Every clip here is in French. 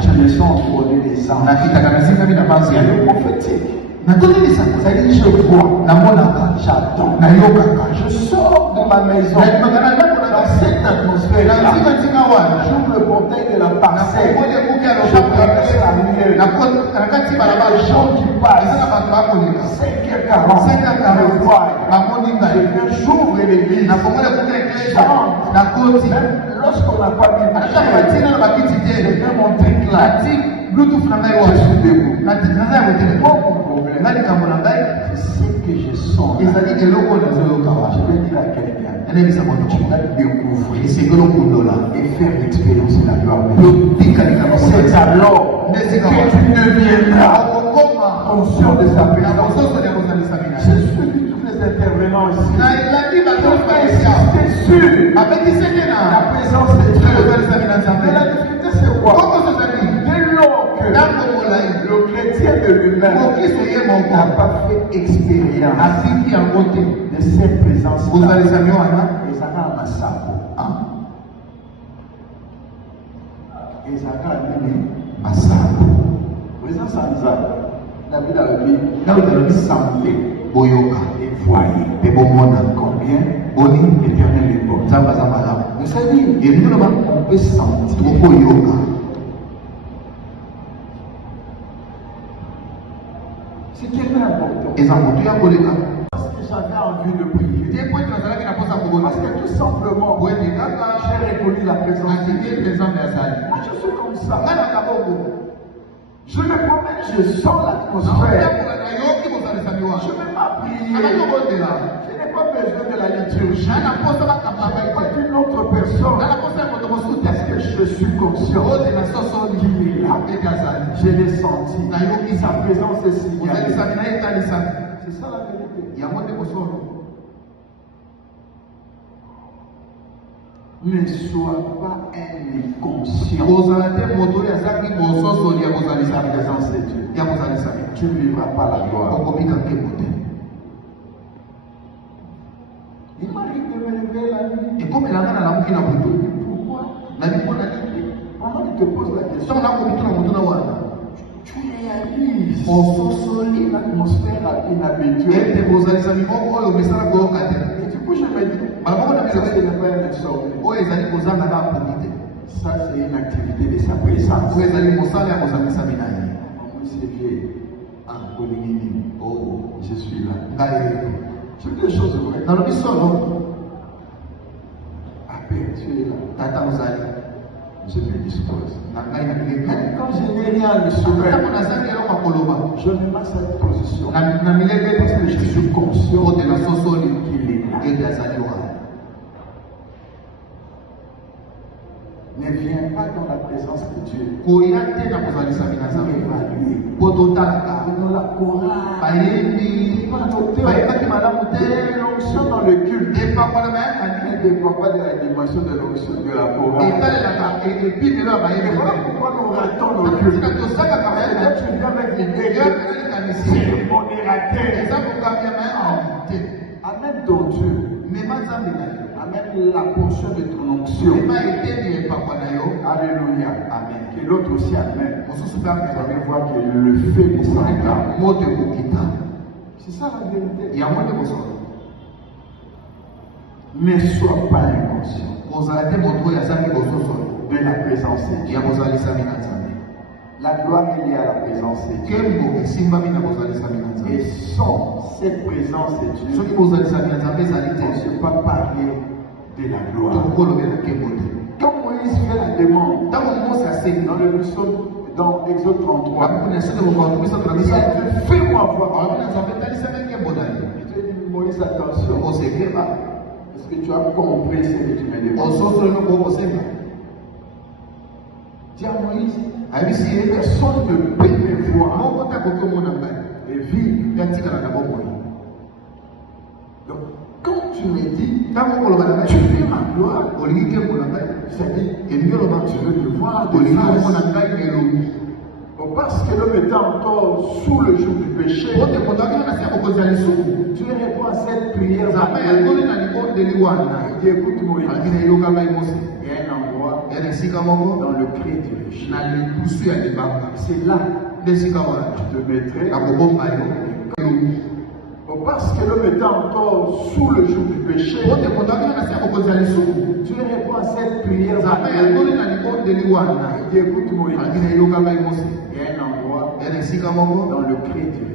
Je me sens entouré des anges. Il y a le prophétique. C'est-à-dire, je vois, j'attends, je sors de ma maison dans cette atmosphère. J'ouvre le portail de la parcelle. Je traverse la rue. Les gens qui passent. 5h40. J'ouvre l'église. Lorsqu'on n'a pas mis je fais mon truc là. Je suis debout. Mon problème, c'est que je sens. Je vais dire à quelqu'un, tu vas découvrir et faire l'expérience de la gloire. C'est alors que tu deviendras conscient de sa présence. C'est celui de tous les intervenants ici. C'est sûr. La présence de Dieu. Mais la difficulté, c'est quoi? Dès lors que le chrétien de lui-même n'a pas fait expérience de cette présence, les amis à Massabo. Les amis à Massabo. Présence en Zab. La vie dans la vie, là où il y a le santé, Boyoka, et voyez, et bon monde combien, Boni, éternel et bon. Vous savez, et nous, on peut sentir Boyoka. C'est tellement important. Parce que j'avais envie de prier. Parce que tout simplement, j'ai reconnu la présence de Dieu. Je suis comme ça. Je me promène, je sens l'atmosphère. Je ne vais pas prier. Je n'ai pas besoin de la liturgie. Je n'ai pas d'une autre personne. Parce que je suis conscient qu'il est là. Je l'ai senti. Sa présence est signalée. C'est ça la vérité. Ne sois pas un inconscient. La présence de Dieu. Tu ne vivras pas la gloire. Il m'arrive de me lever la nuit. Et comme il a la pourquoi? Pendant qu'il te pose la question, tu réalises l'atmosphère inhabituelle. Et du coup, je me dis, ce n'est pas un extraordinaire. Ça, c'est une activité de sa présence. Oh, je suis là. C'est quelque chose de vrai. Dans le mission, tu es là. Je me dispose. Quand je n'ai rien à me soumettre, je me mets à cette position. Parce que je suis conscient de la façon qu'il est là. Ne viens pas dans la présence de Dieu. Évaluer. Dans la chorale. L'onction dans le culte. Ne dépend pas de la dimension de l'onction de la chorale. Voilà pourquoi nous ratons nos cultes. Tu viens avec l'idée que c'est mon modérateur. Amène ton Dieu. Amène la portion de ton onction. Alléluia. Amen. Que l'autre aussi amène. Vous allez voir que le feu descendra. C'est ça la vérité. Ne sois pas inconscient de la présence de Dieu. La gloire est liée à la présence de Dieu. Et sans cette présence de Dieu, on ne peut pas parler de la gloire. Quand Moïse fait la demande, dans le psaume, dans Exode 33, il a dit, fais-moi voir. Moïse, attention, est-ce que tu as compris ce que tu me demandes? Dis à Moïse, personne ne peut me voir et vivre. Donc, quand tu me dis, tu veux ma gloire, c'est-à-dire, tu veux me voir de face. Parce que l'homme était encore sous le joug du péché, tu réponds à cette prière. Il dit, écoute Moïse, il y a un endroit, dans le crédit. C'est là que je te mettrai. Parce que l'homme était encore sous le joug du péché, tu réponds à cette prière. Il dit, écoute Moïse, il y a un endroit dans le crédit.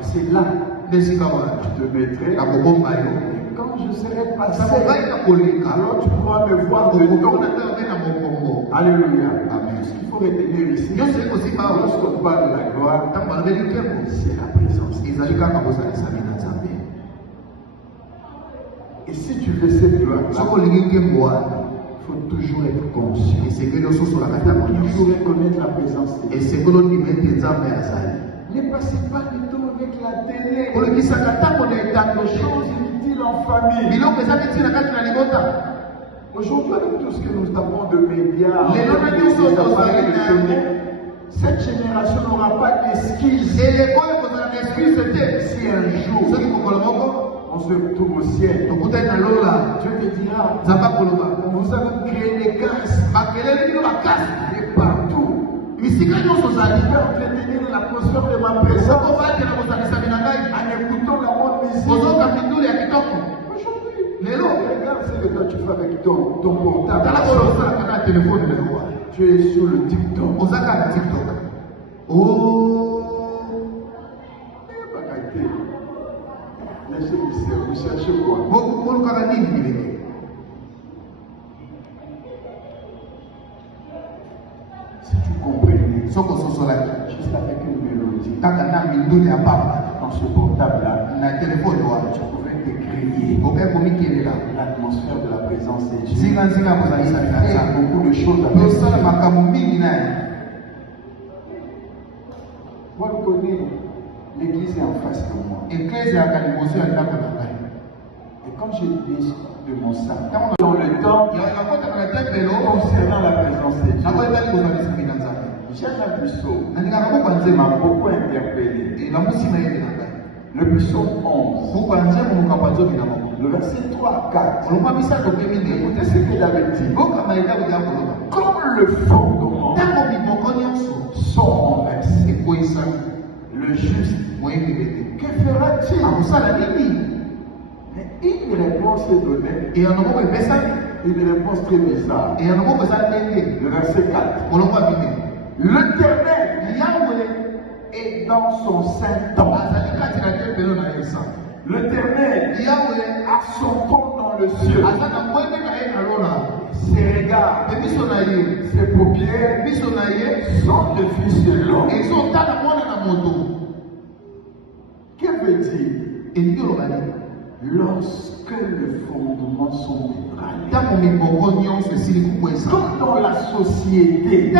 C'est là que je te mettrai. Quand je serai passé, alors tu pourras me voir de dos. Alléluia. Amen. Ce qu'il faut retenir ici, lorsqu'on parle de la gloire, c'est la présence. Et si tu fais cette gloire, il faut toujours être conscient. Toujours reconnaître la présence de Dieu. Ne passez pas du temps avec la télé. Les choses inutiles en famille. Aujourd'hui, avec tout ce que nous avons de médias, cette génération n'aura pas d'excuses. Si un jour on se retrouve au ciel, Dieu te dira, vous avez créé des casses et partout. Entretenir l'atmosphère de ma présence en écoutant la bonne musique. Aujourd'hui, regarde ce que toi tu fais avec ton portable. Tu es sur le TikTok. Oh, laissez-vous faire. Vous cherchez quoi? Si tu comprenais, juste avec une mélodie, dans ce portable-là, tu pouvais te créer l'atmosphère de la présence de Dieu. Il fait beaucoup de choses avec moi, je connais l'église est en face de moi. Et comme je dis de mon sac, dans le temps, concernant la présence de Dieu, Jacques Busso m'a beaucoup interpellé. Le psaume 11, le verset 3 à 4. Écoutez ce qu'il avait dit. Comme le fondement sont renversés, le juste, que fera-t-il? Mais une réponse est donnée. Une réponse très bizarre. Le verset 4. L'Éternel, Yahweh, est dans son saint temple. L'Éternel, Yahweh, a son trône dans le ciel. Ses regards, ses paupières sont des fils de l'homme. Que veut-il? Lorsque les fondements sont ébranlés, comme dans la société, il y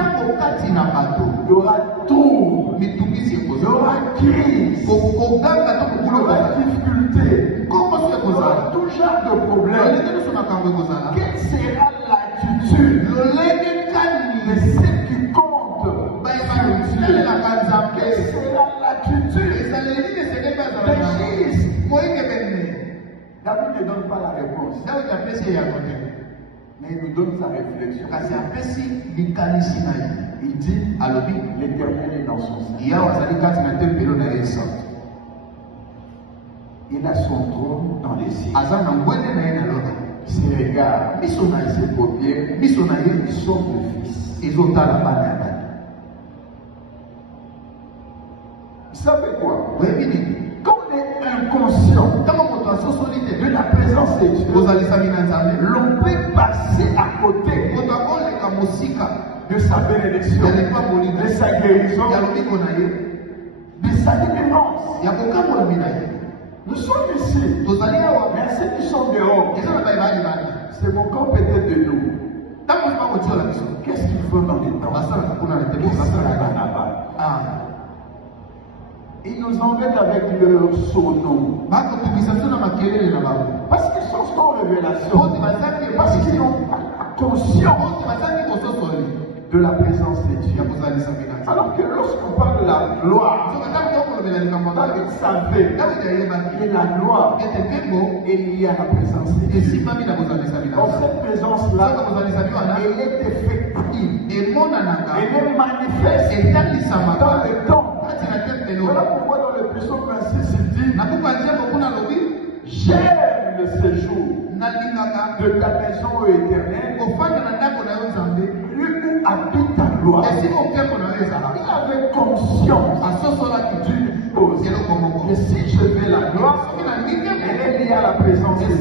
aura trouble, il y aura crise, il y aura difficulté, il y aura tout genre de problème. Quelle sera l'attitude de ceux qui comptent? Quelle sera l'attitude des fils? David ne donne pas la réponse. Mais il nous donne sa réflexion. Il dit, l'Éternel est dans son sein. Il a son trône dans les cieux. Ses regards, ses paupières, sont de fils. Vous savez quoi? Quand on est inconscient de la présence de Dieu, l'on peut passer à côté de sa bénédiction, de sa guérison, de sa délivrance. Nous sommes ici, mais ceux qui sont dehors, c'est mon corps peut-être de nous. Qu'est-ce qu'ils font dans les temps? Ils nous embêtent avec leur sonom. Parce qu'ils sont sans révélation. Parce qu'ils n'ont pas conscience de la présence de Dieu. Alors que lorsqu'on parle de la gloire, David savait que la gloire est liée à la présence de Dieu. Dans cette présence-là, elle est effective. Elle est manifeste dans le temps. Voilà pourquoi dans le psaume 26, il dit j'aime le séjour de ta maison éternelle, lieu où habite ta gloire. Il avait conscience d'une chose. Et si je vais la gloire, elle est liée à la présence de Dieu.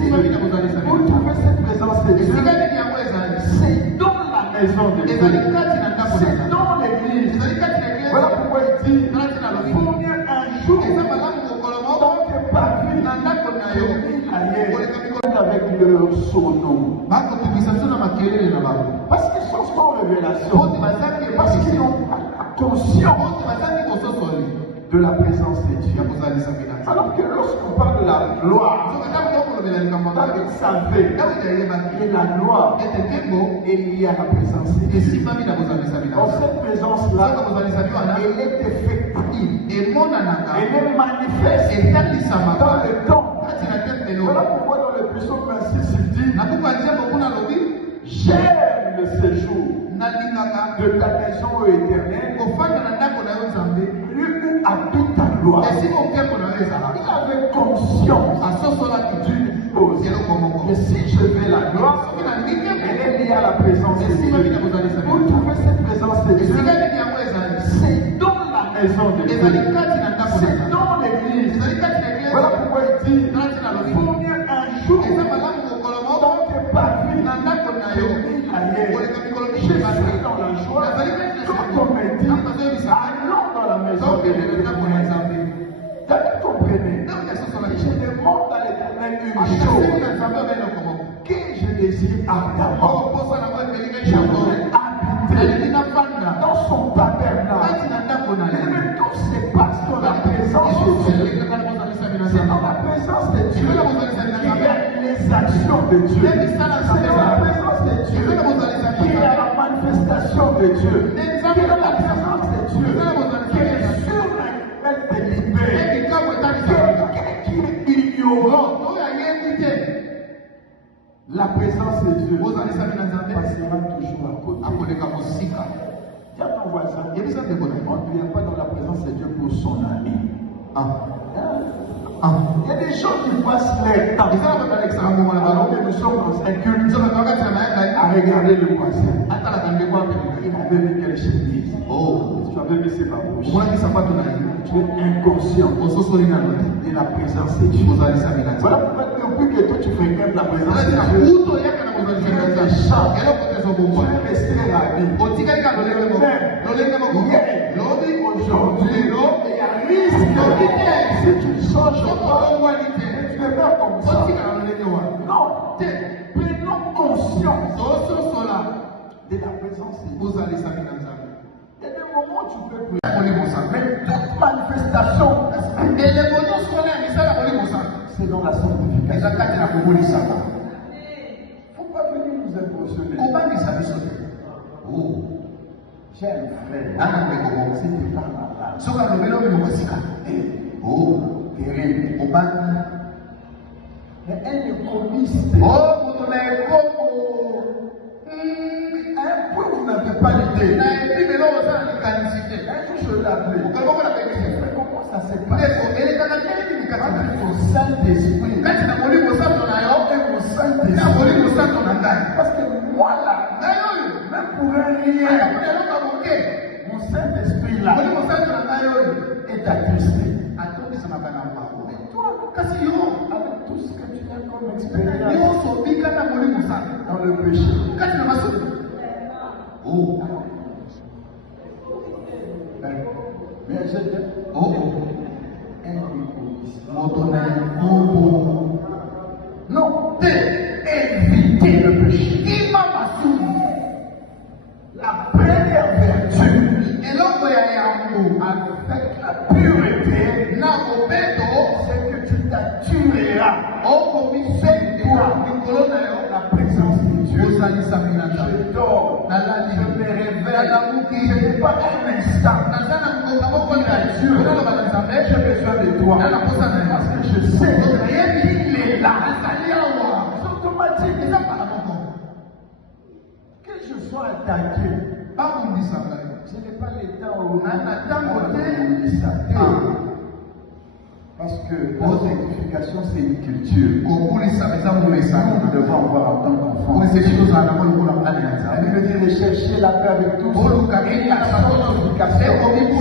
Vous trouvez cette présence de Dieu, c'est dans la maison de Dieu. C'est dans l'église. Voilà pourquoi il dit pour mieux un jour, tant que pas vu, avec leur surnom. Parce qu'ils sont sans révélation. Parce qu'ils ont conscience de la présence de Dieu. Alors que lorsqu'on parle de la gloire, David savait que la gloire est liée à la présence de Dieu. Dans cette présence-là, elle est effective. Elle est manifeste dans le temps. Voilà pourquoi dans le psaume 26, il dit j'aime le séjour de ta maison éternelle, lieu où habite ta gloire. Il avait conscience d'une chose. Et si je vais la gloire, elle est liée à la présence de Dieu. Vous trouvez cette présence de Dieu, c'est dans la maison de Dieu. C'est dans l'église. Voilà pourquoi il dit pour mieux un jour, tant que pas vu, je suis dans la joie. Quand on me dit allons dans la maison de l'Éternel, David comprenait. Je demande à l'Éternel une chose que je désire ardemment. Je voudrais habiter dans son tabernacle. Et tout se passe dans la présence de Dieu. C'est dans la présence de Dieu qu'il y a les actions de Dieu. C'est dans la présence de Dieu qu'il y a la manifestation de Dieu. C'est dans la présence de Dieu que les surnaturels te libèrent. Quelqu'un qui est ignorant, la présence de Dieu passera toujours à côté. Il y a ton voisin, on ne vient pas dans la présence de Dieu pour son ami. Il y a des gens qui passent leur temps. Alors que nous sommes dans un culte à regarder le voisin. Il avait vu quelle chemise. Tu avais vu ses babouches. Tu es inconscient de la présence de Dieu. Voilà pourquoi depuis que toi tu fréquentes la présence de Dieu, tu es méchant. Tu es resté la vie. Aujourd'hui, il y a risque si tu changes pas, tu peux faire comme ça. Non, prenons conscience de la présence de Dieu. Il y a des moments où tu peux prier. Mais toute manifestation, c'est dans la sanctification. Il ne faut pas venir nous impressionner. Cher frère, si tu parles terrible. Mais un économiste, un point vous n'avez pas l'idée. Un jour je l'ai appelé. Comment ça se passe? Ton Saint-Esprit. Parce que moi là, même pour un rien, mon Saint-Esprit là est attristé. Avec tout ce que tu as comme expérience dans le péché. Mais je dis, non, éviter le péché. Il m'a pas la première vertu. Et l'autre avec la pureté, c'est que tu t'attireras la présence de Dieu. Je dors, je me réveille n'est pas un instant. J'ai besoin de toi. Parce que je sais qu'il est là. C'est automatique. Que je sois attaqué. Ce n'est pas le temps où on parce que la sanctification, c'est une culture. Nous devons avoir en tant qu'enfants. Il veut dire de chercher la paix avec tous. La sanctification,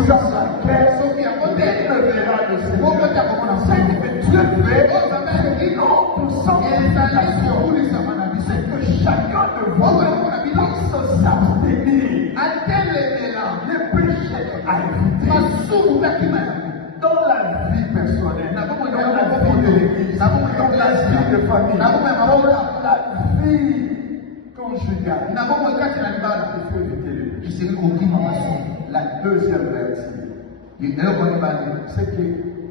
dans laquelle il ne verra le Seigneur. Ce que Dieu fait, c'est notre sanctification. C'est que chacun de vous puisse s'abstenir. Le péché à éviter. Dans la vie personnelle, dans la vie de l'église, dans la vie de famille, dans la vie conjugale, il faut éviter le péché. La deuxième vertu, c'est que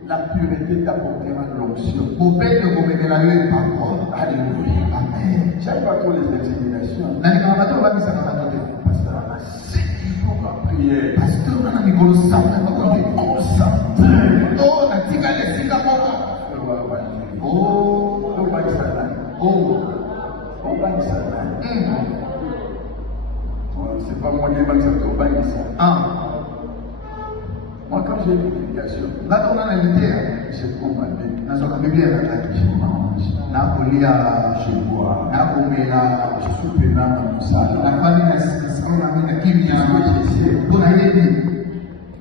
la pureté t'apportera l'onction. Alléluia. Amen. Chaque fois pour les examinations, prière. C'est pas moi qui ai ça. Moi, quand j'ai une éducation, c'est pour ma vie. Je mange, je bois, je soupe dans mon salon.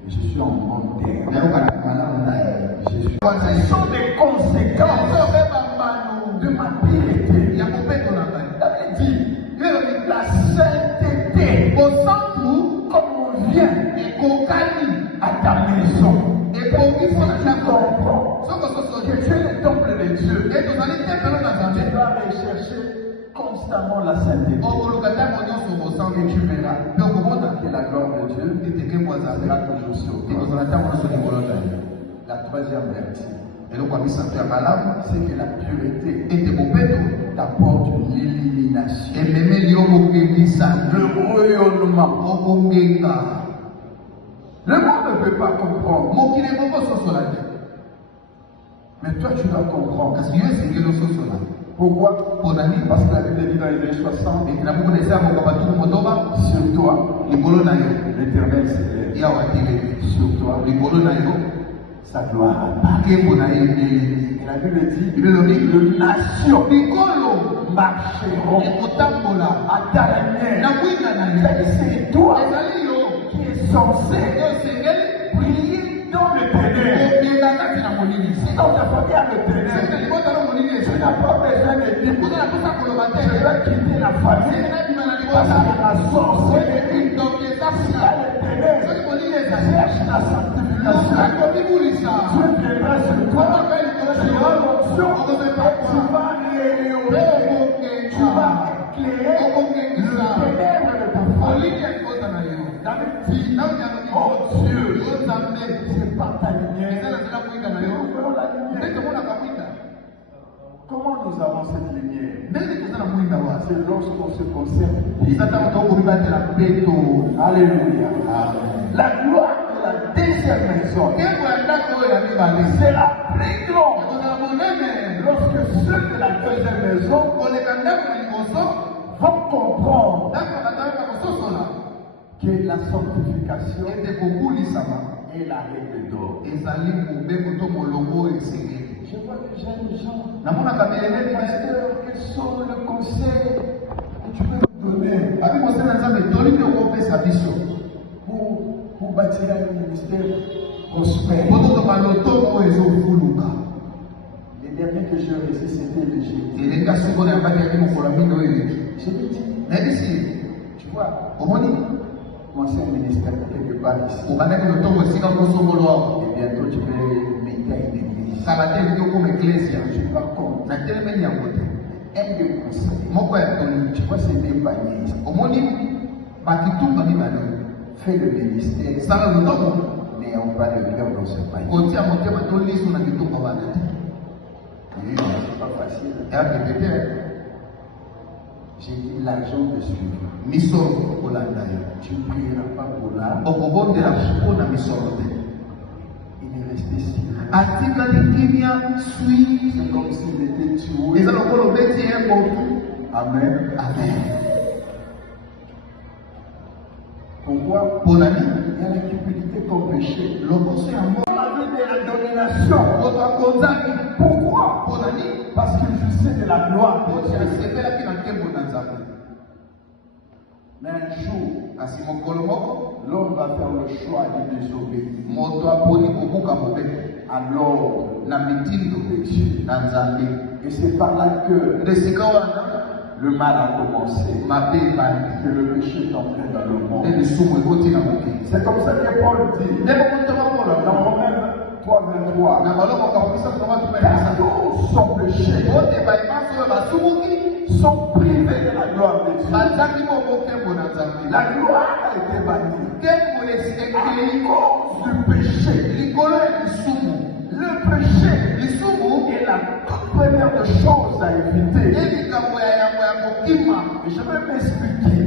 Je suis en bonne terre. Ce sont des conséquences de ma piété. David dit, la sainteté, comme on vient à ta maison. Et pour qu'il faut que tu comprends que tu es le temple de Dieu. Tu dois rechercher constamment la sainteté. Et tu verras que la gloire de Dieu sera toujours sur toi. La troisième vertu, c'est que la pureté t'apporte l'élimination. Le rayonnement. Le monde ne peut pas comprendre. Mais toi, tu dois comprendre. Pourquoi? Parce que la Bible dit dans les 60, sur toi, l'Éternel s'élève. Sur toi, sa gloire apparaît. Et la Bible dit, les nations marcheront à ta lumière. C'est toi qui es censé briller dans le ténèbre. Si dans ta famille a le ténèbre, tu n'as pas besoin de dire, je vais quitter la famille parce que la sorcellerie, s'il y a le ténèbre, cherche la sanctification. Dieu viendra sur toi, tu auras l'onction, tu vas rayonner, tu vas éclairer le ténèbre de ta famille. David dit, oh Dieu, c'est pas ta lumière. Comment nous avons cette lumière? C'est lorsqu'on se concerne. Alléluia. La gloire de la deuxième maison, c'est la plus grande. Lorsque ceux de la deuxième maison vont comprendre que la sanctification est la règle d'or. Je vois que j'ai des gens, pasteur, quels sont le conseil que tu peux me donner pour bâtir un ministère prospère? Les derniers que j'ai reçus, c'était le G. Je lui dis, tu vois, mon ancien ministère quelque part ici. Et bientôt tu vais mettre une église. Tu vas compte. Un des conseils. Tu vois, c'est des paniers. Fais le ministère. Mais on va le faire dans ce panier. C'est pas facile. J'ai dit l'argent de suivre. Tu ne prieras pas pour là. Il est resté silent. C'est comme s'il était tué. Amen. Amen. Pourquoi? Il y a la cupidité comme péché. On a vu de la domination. Pourquoi? Parce qu'il jouissait de la gloire. Mais un jour, l'homme va faire le choix de désobéir à l'ordre de Dieu. Et c'est par là que le mal a commencé. Que le péché est entré dans le monde. C'est comme ça que Paul dit dans Romains 3:23. Car tous sont péchés, sont privés de la gloire de Dieu. La gloire a été bannie à cause du péché. Le péché est la toute première des choses à éviter. Et je vais m'expliquer.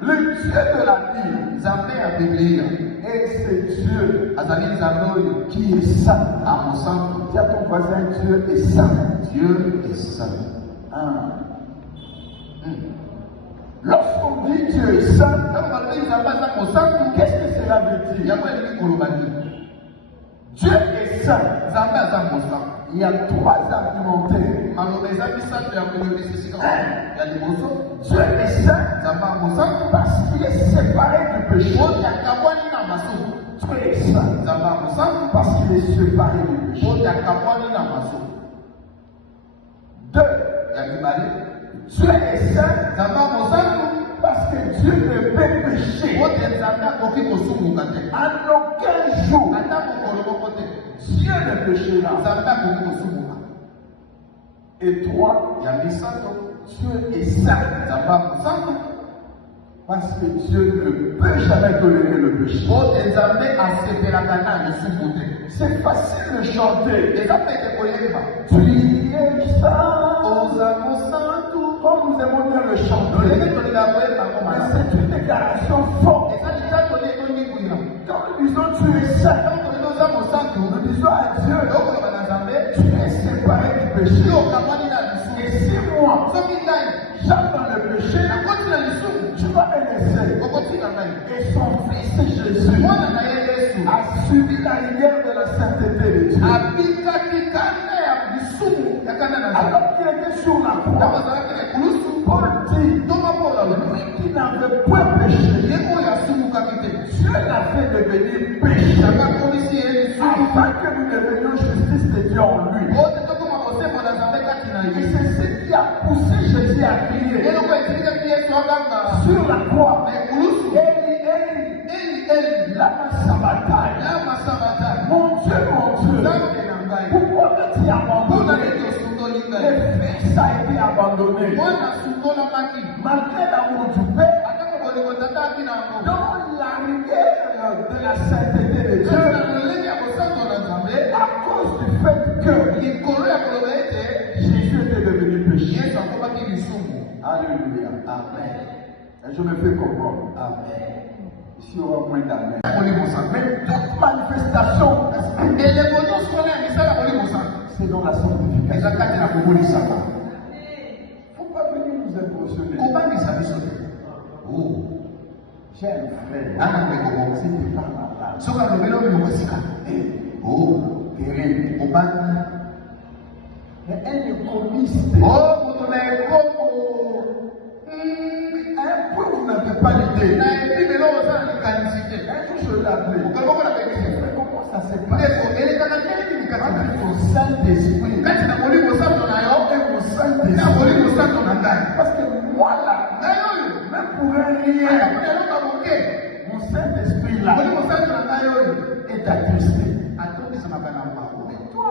Le Dieu de la Bible, et c'est Dieu qui est saint. Dis à ton voisin, Dieu est saint. Dieu est saint. Lorsqu'on dit Dieu est saint, qu'est-ce que cela veut dire? Dieu est saint. Il y a trois argumentaires. Dieu est saint parce qu'il est séparé du péché. Dieu est saint parce qu'il est séparé du péché. Deux, Dieu est saint parce que Dieu ne peut pécher en aucun jour. Dieu ne péchera. Et trois, Dieu est saint parce que Dieu ne peut jamais tolérer le péché. C'est facile de chanter. Tu es saint. Comme nous aimons bien le chanter. Mais c'est une déclaration forte. Quand nous disons tu es saint, nous disons à Dieu, tu es séparé du péché. Et si moi, j'aime dans le péché, tu vas me laisser. Et son fils Jésus a subi la lumière de la sainteté de Dieu. Alors qu'il était sur la croix, Paul dit, lui qui n'avait point péché, Dieu l'a fait devenir péché, afin que nous devenions justice de Dieu en lui. Et c'est ce qui a poussé Jésus à crier sur la croix. Eli, lama sabachthani. Mon Dieu, pourquoi m'as-tu abandonné? Le Fils a été abandonné. Malgré l'amour du Père, dans la rigueur de la sainteté de Dieu, à cause du fait que Jésus était devenu péché. Alléluia. Amen. Et je me fais comprendre. Amen. Ici, on va moins d'amen. Mais toute manifestation, c'est dans la sanctification. Il ne faut pas venir nous impressionner. J'ai un frère. C'était pas terrible. Mais un économiste. Un peu, vous n'avez pas l'idée. Un jour, je l'ai appelé. Comment ça s'est passé? Entre ton Saint-Esprit et mon Saint-Esprit. Parce que moi là, même pour un rien, mon Saint-Esprit là est attristé. Mais toi,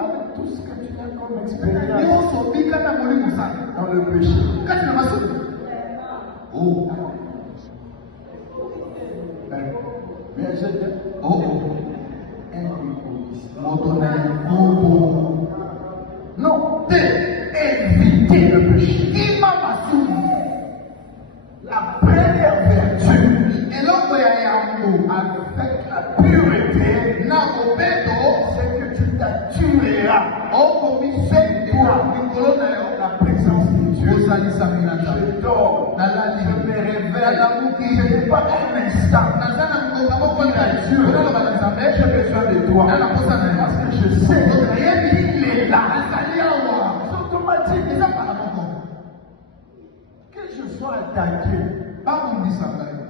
avec tout ce que tu as comme expérience dans le péché. Mais je dis, non, éviter le péché. Ce n'est pas un instant. J'ai besoin de toi. Parce que je sais qu'il est là. C'est automatique. Que je sois attaqué.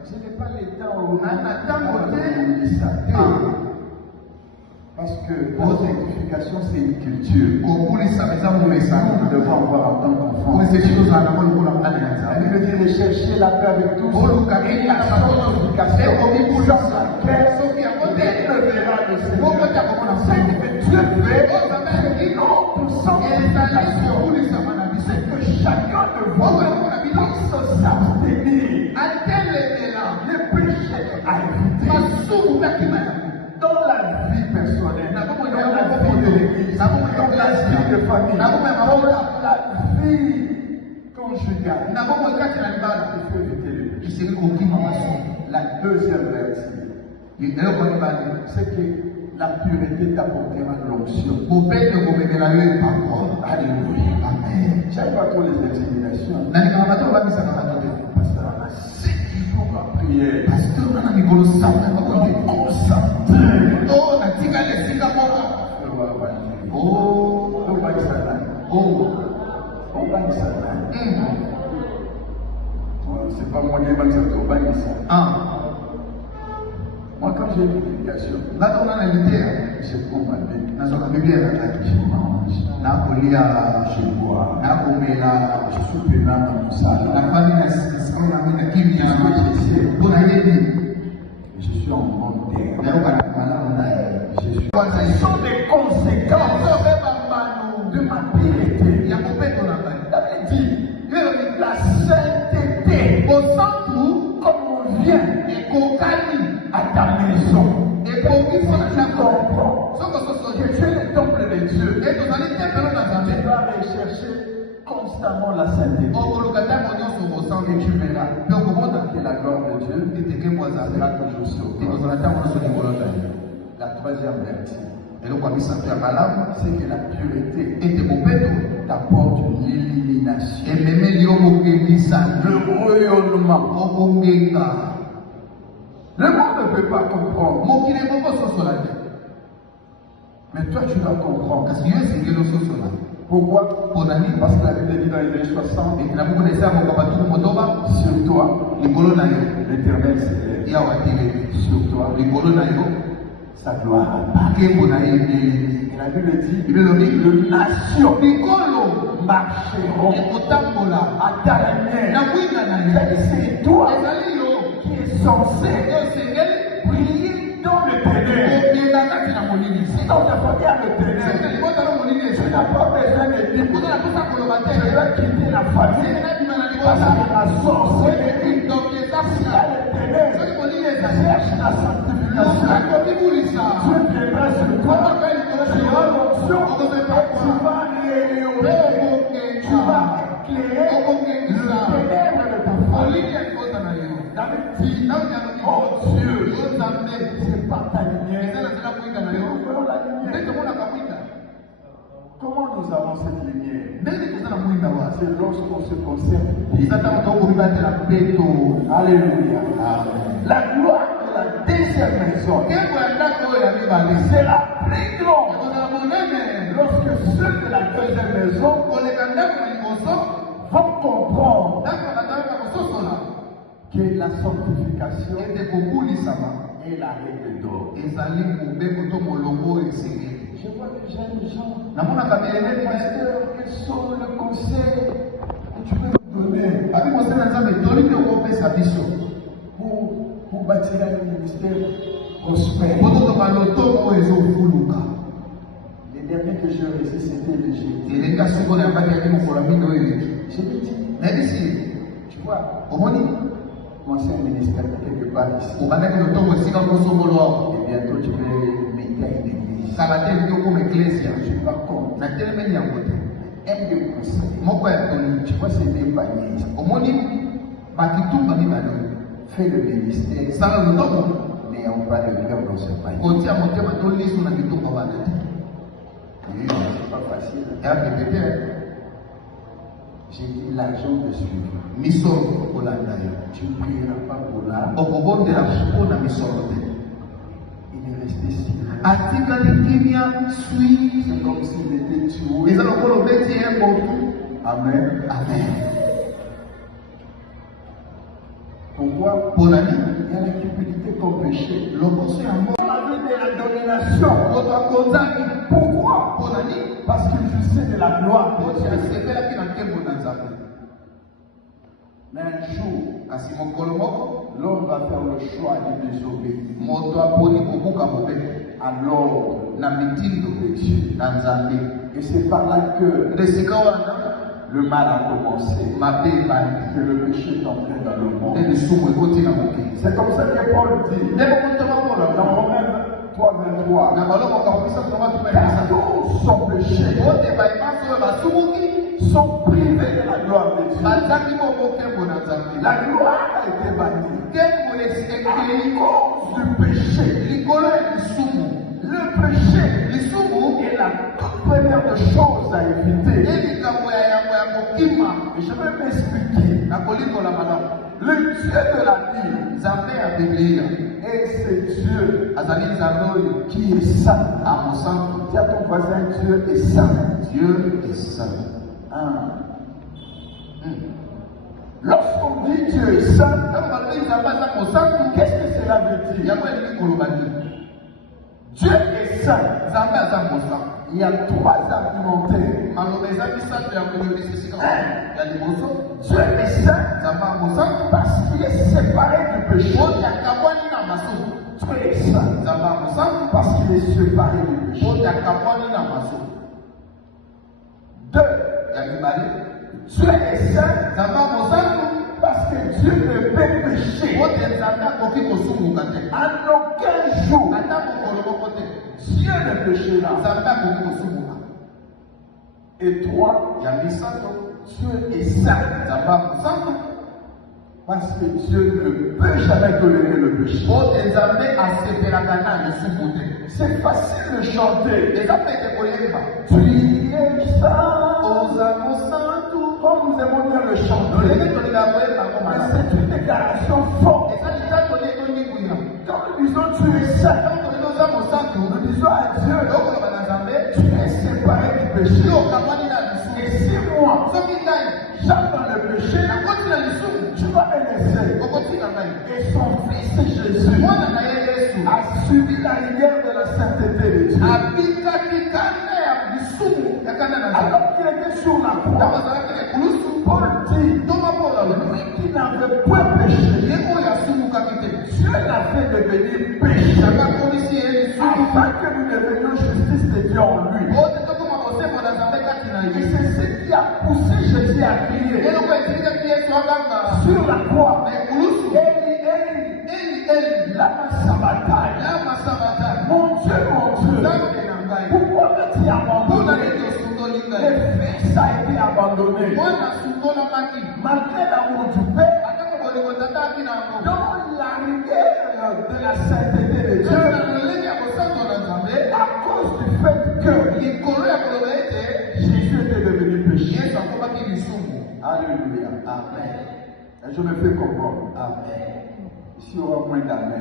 Je n'ai pas le temps où parce que la sanctification, c'est une culture. Nous devons avoir en tant qu'enfants. La Bible dit de chercher la paix avec tous. La sanctification, dans laquelle on verra le Seigneur. Ce que Dieu fait, c'est notre sanctification. C'est que chacun de vous puisse s'abstenir. Le péché à éviter. Dans la vie personnelle, dans la vie de l'église, dans la vie de famille, dans la vie conjugale, la deuxième vertu, c'est que la pureté t'apportera l'onction. Alléluia. Amen. J'aime pas trop les intimidations. C'est qu'il faut la prière. C'est pas moi qui ai moi, quand j'ai une communication, je prends ma Bible, je mange, je bois, je suis pénal dans mon salon. Je suis en montagne. Ce sont des conséquences de ma piété. David dit, la sainteté, comme on vient à ta maison. Et pour qu'il faut que tu comprends que tu es le temple de Dieu. Tu dois rechercher constamment la sainteté. Et tu verras que la gloire de Dieu sera toujours sur toi. La troisième vertu, c'est que la pureté t'apporte l'illumination. Le rayonnement. Le monde ne peut pas comprendre. Mais toi, tu dois comprendre. Pourquoi? Parce que la Bible dit dans les 60, sur toi, l'Éternel s'élève. Sur toi, sa gloire apparaît. Et la Bible dit, les nations marcheront à ta lumière. C'est toi qui es censé briller dans le ténèbre. Si dans ta famille a le ténèbre, tu n'as pas besoin de dire, je vais quitter la famille parce que la sorcellerie, s'il y a le ténèbre, cherche la sanctification. Dieu viendra sur toi, tu auras l'onction, tu vas rayonner, tu vas éclairer le ténèbre de ta famille. David dit, oh Dieu, c'est pas ta lumière, comment nous avons cette lumière? C'est lorsqu'on se concerne. Alléluia. La gloire de la deuxième maison sera très grande lorsque ceux de la deuxième maison vont comprendre que la sanctification est la règle d'or. Je vois déjà les gens, pasteur, quels sont les conseils que tu peux nous donner pour bâtir un ministère prospère? Les derniers que j'ai reçus, c'était le Jésus. Je me dis, tu vois, mon ancien ministère quelque part ici. Et bientôt tu vais mettre une église. Je suis pas contre. Un des conseils. Tu vois, c'est des paniers. Fais le ministère. Mais on va le cœur dans ce panier. C'est pas facile. J'ai dit l'argent de suivre. Misoro Olanda. Tu ne prieras pas pour l'argent. Okobonde la Pona Misoro. Il est resté si loin. Atika Kimia Sui. C'est comme s'il était tué. Les allons bêter un bon. Amen. Amen. Pourquoi? Pour l'année, il y a la cupidité comme péché. L'opposé à mort. On a vu de la domination. Votre contact. Pourquoi? Pour l'année, parce qu'il jouissait de la gloire. Mais un jour, l'homme va faire le choix de désobéir à l'ordre de Dieu. Et c'est par là que le mal a commencé. Que le péché est entré dans le monde. C'est comme ça que Paul dit dans Romains 3:23. Car tous sont péchés, sont privés de la gloire de Dieu. La gloire a été bannie à cause du péché. Le péché est la toute première des choses à éviter. Et je vais m'expliquer. Le Dieu de la Bible, et c'est Dieu qui est saint. Dis à ton voisin, Dieu est saint. Dieu est saint. Lorsqu'on dit Dieu est saint, qu'est-ce que cela veut dire? Dieu est saint. Il y a trois argumentaires. Dieu est saint parce qu'il est séparé du péché. Dieu est saint parce qu'il est séparé du péché. Deux, Dieu est saint parce que Dieu ne peut pécher. En aucun jour, Dieu ne péchera. Et trois, Dieu est saint parce que Dieu ne peut jamais tolérer le péché. C'est facile de chanter. Tu es saint. Comme nous aimons bien le chanter. C'est une déclaration forte. Quand nous disons tu es saint, nous disons à Dieu, tu es séparé du péché. Et si moi, j'aime dans le péché, tu vas me laisser. Et son fils Jésus a subi la rigueur de la sainteté de Dieu. Alors qu'il était sur la croix, Paul dit, lui qui n'avait point péché, Dieu l'a fait devenir péché, afin que nous devenions justice de Dieu en lui. Et c'est ce qui a poussé Jésus à crier sur la croix. Eli, lama sabachthani. Mon Dieu, pourquoi m'as-tu abandonné? Le Fils a été abandonné. Malgré l'amour du Père, dans la rigueur de la sainteté de Dieu, à cause du fait que Jésus était devenu péché. Alléluia. Amen. Et je me fais comprendre. Amen. Ici, on va moins d'amen.